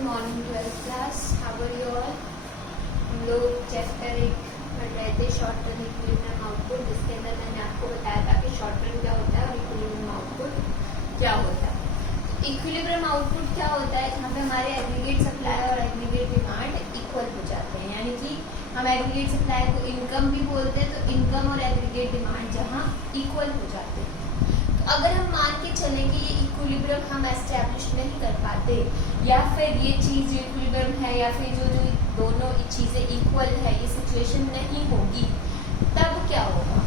Good morning 12th class, how are you all. हम लोग chapter 1 पढ़ रहे थे, शॉर्ट टर्म इक्विलिब्रियम आउटपुट, जिसके अंदर मैंने आपको बताया था कि शॉर्ट टर्म क्या होता है और इक्विलिब्रियम आउटपुट क्या होता है। इक्विलिब्रियम आउटपुट क्या होता है, जहाँ पे हमारे एग्रीगेट सप्लाई और एग्रीगेट डिमांड इक्वल हो जाते हैं, यानी कि हम एग्रीगेट सप्लाई को इनकम भी बोलते हैं, तो इनकम और एग्रीगेट डिमांड जहाँ इक्वल हो जाते हैं। तो अगर हम मान के चलें कि ये इक्विलिब्रियम हम एस्टेब्लिश नहीं कर पाते, या फिर ये चीज़ इक्विलिब्रियम है, या फिर जो जो दोनों चीज़ें इक्वल है, ये सिचुएशन नहीं होगी, तब क्या होगा।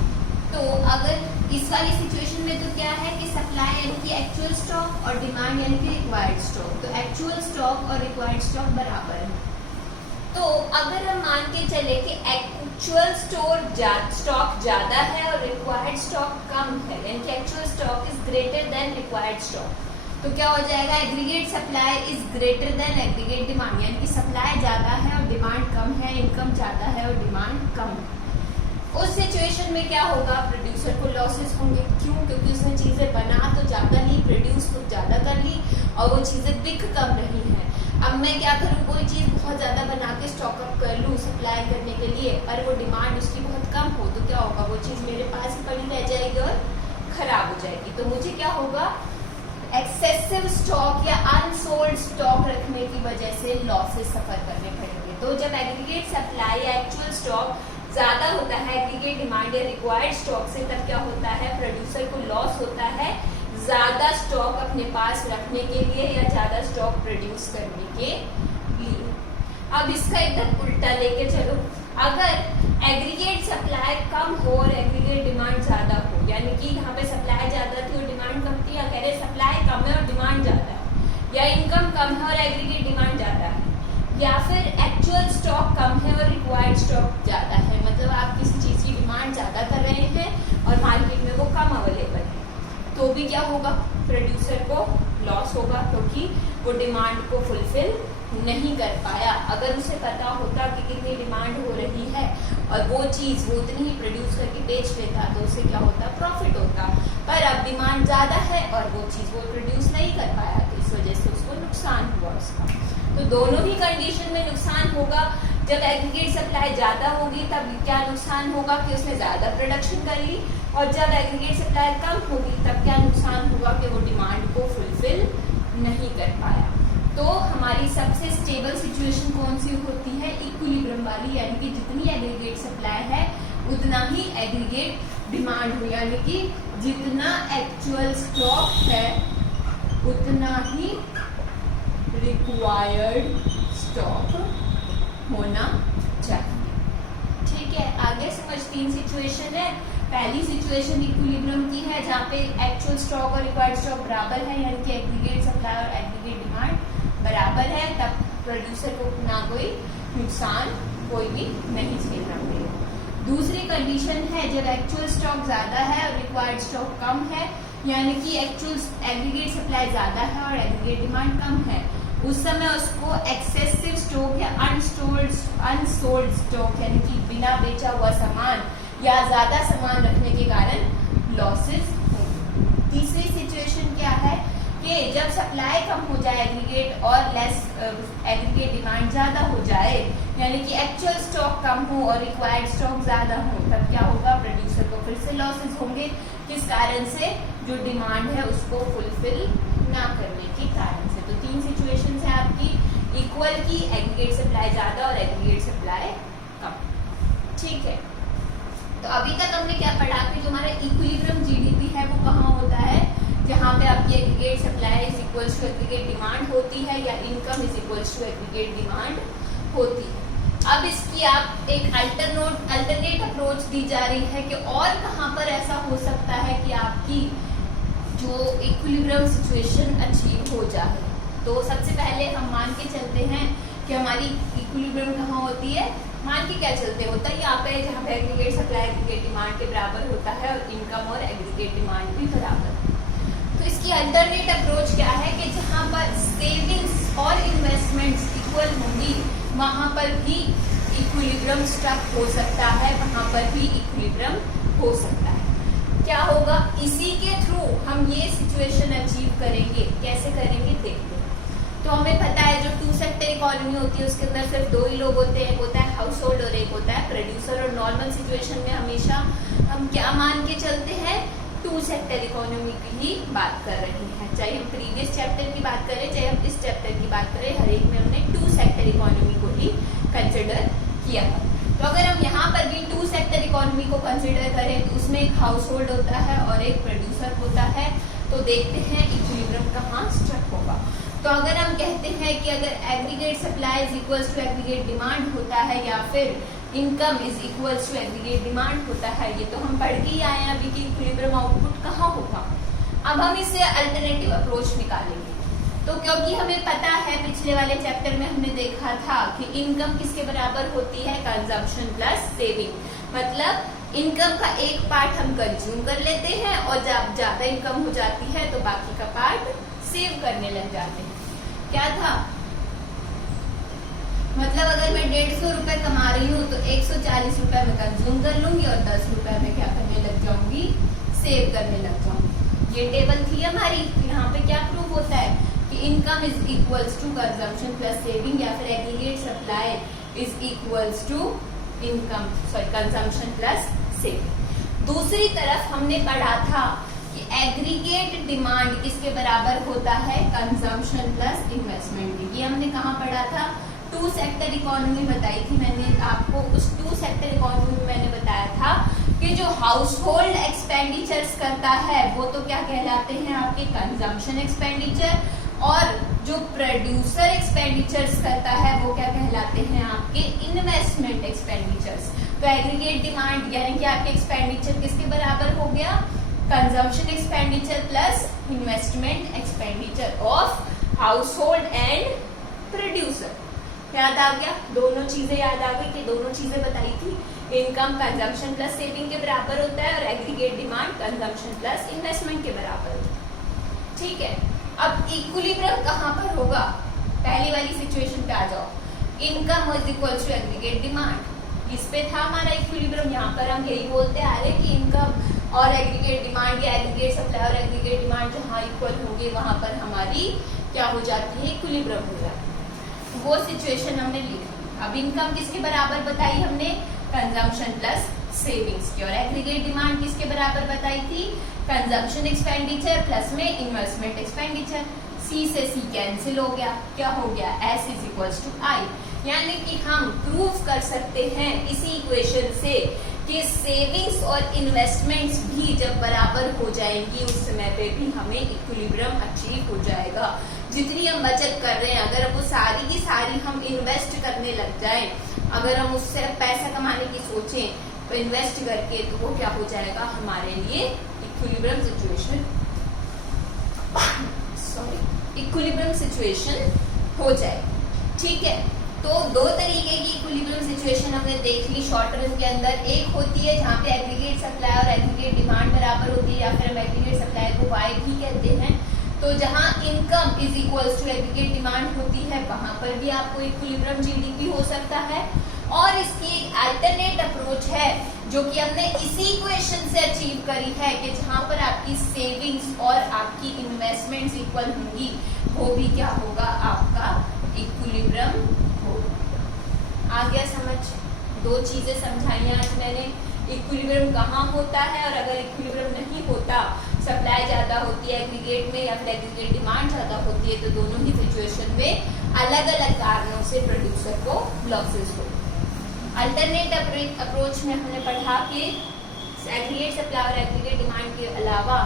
तो अगर इस वाली सिचुएशन में तो क्या है कि सप्लाई यानी कि एक्चुअल स्टॉक और डिमांड यानी कि रिक्वायर्ड स्टॉक, तो एक्चुअल स्टॉक और रिक्वायर्ड स्टॉक बराबर है। तो अगर हम मान के चले कि एक्चुअल स्टॉक ज्यादा है और रिक्वायर्ड स्टॉक कम है, यानी कि actual stock is greater than required stock, तो क्या हो जाएगा, aggregate supply is greater than aggregate demand, यानी कि सप्लाई ज्यादा है और डिमांड कम है, इनकम ज्यादा है और डिमांड कम है। उस सिचुएशन में क्या होगा, प्रोड्यूसर को लॉसेस होंगे। क्यों? क्योंकि उसने चीजें बना तो ज्यादा ली, प्रोड्यूस कुछ ज्यादा कर ली और वो चीजें बिक कम रही हैं। अब मैं क्या करूँ, कोई चीज बहुत ज्यादा बना के स्टॉक अप कर लूँ सप्लाई करने के लिए, पर वो डिमांड उसकी बहुत कम हो, तो क्या होगा, वो चीज मेरे पास ही पड़ी रह जाएगी और खराब हो जाएगी। तो मुझे क्या होगा, एक्सेसिव स्टॉक या अनसोल्ड स्टॉक रखने की वजह से लॉसेस सफर करने पड़ेंगे। तो जब एग्रीगेट सप्लाई या एक्चुअल स्टॉक ज्यादा होता है एग्रीगेट डिमांड या रिक्वायर्ड स्टॉक से, तब क्या होता है, प्रोड्यूसर को लॉस होता है ज्यादा स्टॉक अपने पास रखने के लिए या ज्यादा स्टॉक प्रोड्यूस करने के लिए। अब इसका एकदम उल्टा लेके चलो, अगर एग्रीगेट सप्लाई कम हो और एग्रीगेट डिमांड ज्यादा हो, यानी कि यहाँ पे सप्लाई ज्यादा थी और डिमांड कम थी, या कह रहे सप्लाई कम है और डिमांड ज्यादा है, या इनकम कम है और एग्रीगेट डिमांड ज्यादा है, या फिर एक्चुअल स्टॉक कम है और रिक्वायर्ड स्टॉक ज्यादा है, मतलब आप किसी चीज की डिमांड ज्यादा कर रहे हैं और मार्केट में वो कम अवेलेबल है, तो भी क्या होगा, प्रोड्यूसर को लॉस होगा, क्योंकि वो डिमांड को फुलफिल नहीं कर पाया। अगर उसे पता होता कि कितनी डिमांड हो रही है और वो चीज वो उतनी ही प्रोड्यूस करके बेच लेता, तो उसे क्या होता, प्रॉफिट होता। पर अब डिमांड ज्यादा है और वो चीज वो प्रोड्यूस नहीं कर पाया, तो इस वजह से उसको नुकसान हुआ उसका। तो दोनों ही कंडीशन में नुकसान होगा। जब एग्रीगेट सप्लाई ज्यादा होगी तब क्या नुकसान होगा कि उसने ज्यादा प्रोडक्शन कर ली, और जब एग्रीगेट सप्लाई कम होगी तब क्या नुकसान होगा कि वो डिमांड को फुलफिल नहीं कर पाया। तो हमारी सबसे स्टेबल सिचुएशन कौन सी होती है, इक्विलिब्रियम वाली, यानी कि जितनी एग्रीगेट सप्लाई है उतना ही एग्रीगेट डिमांड हो, यानी कि जितना एक्चुअल स्टॉक है उतना ही रिक्वायर्ड स्टॉक होना चाहिए। ठीक है, आगे समझ 3 सिचुएशन है। पहली सिचुएशन इक्विलिब्रियम की है, जहाँ पे एक्चुअल स्टॉक और रिक्वायर्ड स्टॉक बराबर है, यानी कि एग्रीगेट सप्लाई और एग्रीगेट डिमांड बराबर है, तब प्रोड्यूसर को ना कोई नुकसान कोई भी नहीं झेलना पड़ेगा। दूसरी कंडीशन है जब एक्चुअल स्टॉक ज्यादा है और रिक्वायर्ड स्टॉक कम है, यानी कि एक्चुअल एग्रीगेट सप्लाई ज्यादा है और एग्रीगेट डिमांड कम है, उस समय उसको एक्सेसिव स्टॉक या अनसोल्ड स्टॉक, यानी कि बिना बेचा हुआ सामान या ज्यादा सामान रखने के कारण लॉसेस होंगे। तीसरी सिचुएशन क्या है कि जब सप्लाई कम हो जाए एग्रीगेट और लेस एग्रीगेट डिमांड ज्यादा हो जाए, यानी कि एक्चुअल स्टॉक कम हो और रिक्वायर्ड स्टॉक ज्यादा हो, तब क्या होगा, प्रोड्यूसर को फिर से लॉसेस होंगे। किस कारण से, जो डिमांड है उसको फुलफिल ना करने के कारण से। तो 3 सिचुएशन है आपकी, इक्वल की, एग्रीगेट सप्लाई ज्यादा और एग्रीगेट सप्लाई कम। ठीक है, तो अभी तक हमने क्या पढ़ा कि जो हमारा इक्विलिब्रियम जीडीपी है वो कहाँ होता है, जहाँ पे आपकी aggregate supply is equals to aggregate demand होती है, या income is equals to aggregate demand होती है। अब इसकी आप एक अल्टरनेट अप्रोच दी जा रही है कि और कहाँ पर ऐसा हो सकता है कि आपकी जो इक्विलिब्रियम सिचुएशन अचीव हो जाए। तो सबसे पहले हम मान के चलते हैं कि हमारी इक्विलिब्रियम कहाँ होती है, मान के क्या चलते होता है, यहाँ पे जहाँ पे एग्रीगेट सप्लाई एग्रीगेट डिमांड के बराबर होता है और इनकम और एग्रीगेट डिमांड भी बराबर। तो इसकी अल्टरनेट अप्रोच क्या है कि जहाँ पर सेविंग्स और इन्वेस्टमेंट्स इक्वल होंगी वहाँ पर भी इक्विलिब्रियम स्टक हो सकता है, वहाँ पर भी इक्विलिब्रियम हो सकता है। क्या होगा, इसी के थ्रू हम ये सिचुएशन अचीव करेंगे। कैसे करेंगे देखते हैं। तो हमें पता है जो 2 से इकोनॉमी होती है उसके अंदर सिर्फ 2 ही लोग होते हैं, एक होता है हाउस होल्ड और एक होता है प्रोड्यूसर। और नॉर्मल सिचुएशन में हमेशा हम क्या मान के चलते हैं, 2 सेक्टर इकोनॉमी की ही बात कर रहे हैं। चाहे हम प्रीवियस चैप्टर की बात करें चाहे हम इस चैप्टर की बात करें, हर एक में हमने 2 सेक्टर इकोनॉमी को ही कंसिडर किया है। तो अगर हम यहाँ पर भी 2 सेक्टर इकोनॉमी को कंसिडर करें तो उसमें एक हाउस होल्ड होता है और एक प्रोड्यूसर होता है। तो देखते हैं इक्विलिब्रियम कहाँ स्ट्रक होगा। तो अगर हम कहते हैं कि अगर aggregate supply is equals to aggregate demand होता है या फिर income is equals to aggregate demand होता है, ये तो हम पढ़ के ही आए हैं अभी कि इक्विलिब्रियम आउटपुट कहाँ होगा। अब हम इससे अल्टरनेटिव अप्रोच निकालेंगे। तो क्योंकि हमें पता है पिछले वाले चैप्टर में हमने देखा था कि इनकम किसके बराबर होती है, कंजम्पशन प्लस सेविंग। मतलब इनकम का एक पार्ट हम कंज्यूम कर लेते हैं और जब ज्यादा इनकम हो जाती है तो बाकी का पार्ट सेव करने लग जाते हैं। क्या था, मतलब अगर मैं 150 रुपए कमा रही हूँ तो 140 रुपए में कंज्यूम कर लूंगी और 10 रुपए में क्या करने लग जाऊंगी, सेव करने लग जाऊंगी। ये टेबल थी हमारी। यहाँ पे क्या प्रूव होता है कि income is equals to consumption plus saving या फिर aggregate supply is equals to income consumption plus saving. दूसरी तरफ हमने पढ़ा था कि एग्रीगेट डिमांड किसके बराबर होता है, कंजम्पशन प्लस इन्वेस्टमेंट। ये हमने कहाँ पढ़ा था, 2 सेक्टर इकोनॉमी बताई थी मैंने आपको। उस 2 सेक्टर इकोनॉमी में मैंने बताया था कि जो हाउस होल्ड एक्सपेंडिचर्स करता है वो तो क्या कहलाते हैं आपके कंजम्पशन एक्सपेंडिचर, और जो प्रोड्यूसर एक्सपेंडिचर्स करता है वो क्या कहलाते हैं आपके इन्वेस्टमेंट एक्सपेंडिचर्स। तो एग्रीगेट डिमांड यानी कि आपके एक्सपेंडिचर किसके बराबर हो गया, consumption expenditure plus investment expenditure of house hold and producer. याद आ गया, दोनों चीजें याद आ गई कि दोनों चीजें बताई थी, इनकम कंजम्पशन प्लस सेविंग के बराबर होता है और aggregate demand consumption plus investment के बराबर होता है। ठीक है, अब इक्विलिब्रियम कहाँ पर होगा, पहली वाली सिचुएशन पे आ जाओ, income is equal to aggregate demand. इस पे था हमारा इक्विलिब्रियम। यहाँ पर हम यही बोलते आ रहे कि इनकम और एग्रीगेट डिमांड या एग्रीगेट सप्लाई और एग्रीगेट डिमांड जहाँ इक्वल होंगे वहां पर हमारी क्या हो जाती है, इक्विलिब्रियम हो जाती है। वो सिचुएशन हमने लिखी। अब इनकम किसके बराबर बताई हमने, कंजम्पशन प्लस सेविंग्स की, और एग्रीगेट डिमांड किसके बराबर बताई थी, कंजम्पशन एक्सपेंडिचर प्लस में इन्वेस्टमेंट एक्सपेंडिचर। सी से सी कैंसिल हो गया, क्या हो गया, एस इज इक्वल्स टू आई। यानी कि हम प्रूव कर सकते हैं इसी इक्वेशन से कि सेविंग्स और इन्वेस्टमेंट्स भी जब बराबर हो जाएंगी उस समय पे भी हमें इक्विलिब्रियम अचीव हो जाएगा। जितनी हम बचत कर रहे हैं अगर वो सारी की सारी हम इन्वेस्ट करने लग जाएं, अगर हम उससे पैसा कमाने की सोचें तो इन्वेस्ट करके, तो वो क्या हो जाएगा हमारे लिए इक्विलिब्रियम सिचुएशन इक्विलिब्रियम सिचुएशन हो जाएगी। ठीक है, तो 2 तरीके की इक्विलिब्रियम सिचुएशन हमने देख ली शॉर्ट रन के अंदर। एक होती है जहाँ पे एग्रीगेट सप्लाई और एग्रीगेट डिमांड बराबर होती है या फिर हम एग्रीगेट सप्लाई को वाई भी कहते हैं। तो जहाँ income is equals to aggregate demand होती है वहां पर भी आपको इक्विलिब्रियम जीडीपी हो सकता है। और इसकी एक अल्टरनेट अप्रोच है जो कि हमने इसी इक्वेशन से अचीव करी है कि जहां पर आपकी सेविंग्स और आपकी इन्वेस्टमेंट्स इक्वल होंगी, वो भी क्या होगा, आपका इक्विलिब्रियम होगा। आ गया समझ, 2 चीजें समझाई आज मैंने, इक्विलिब्रियम कहाँ होता है और अगर इक्विलिब्रियम नहीं होता, सप्लाई ज्यादा होती है एग्रीगेट में या फिर एग्रीगेट डिमांड ज्यादा होती है, तो दोनों ही सिचुएशन में अलग अलग कारणों से प्रोड्यूसर को लॉसेस होते हैं। अल्टरनेट अप्रोच में हमने पढ़ा कि एग्रीगेट सप्लाई और एग्रीगेट डिमांड के अलावा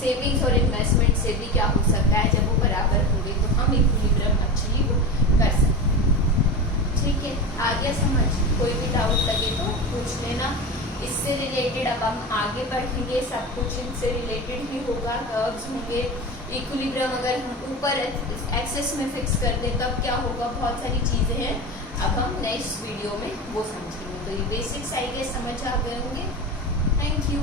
सेविंग्स और इन्वेस्टमेंट से भी क्या हो सकता है, जब वो बराबर होंगे तो हम इक्विलिब्रियम अचीव कर सकते हैं। ठीक है, आ गया समझ, कोई भी डाउट लगे तो पूछ लेना। इससे रिलेटेड अब हम आगे बढ़ेंगे, सब कुछ इनसे रिलेटेड ही होगा, कर्व्स होंगे। इक्विलिब्रियम अगर हम ऊपर एक्सेस में फिक्स कर दें तब क्या होगा, बहुत सारी चीजें हैं, अब हम नेक्स्ट वीडियो में वो समझेंगे। तो ये बेसिक्स आई गेस समझ आ गए होंगे। Thank you.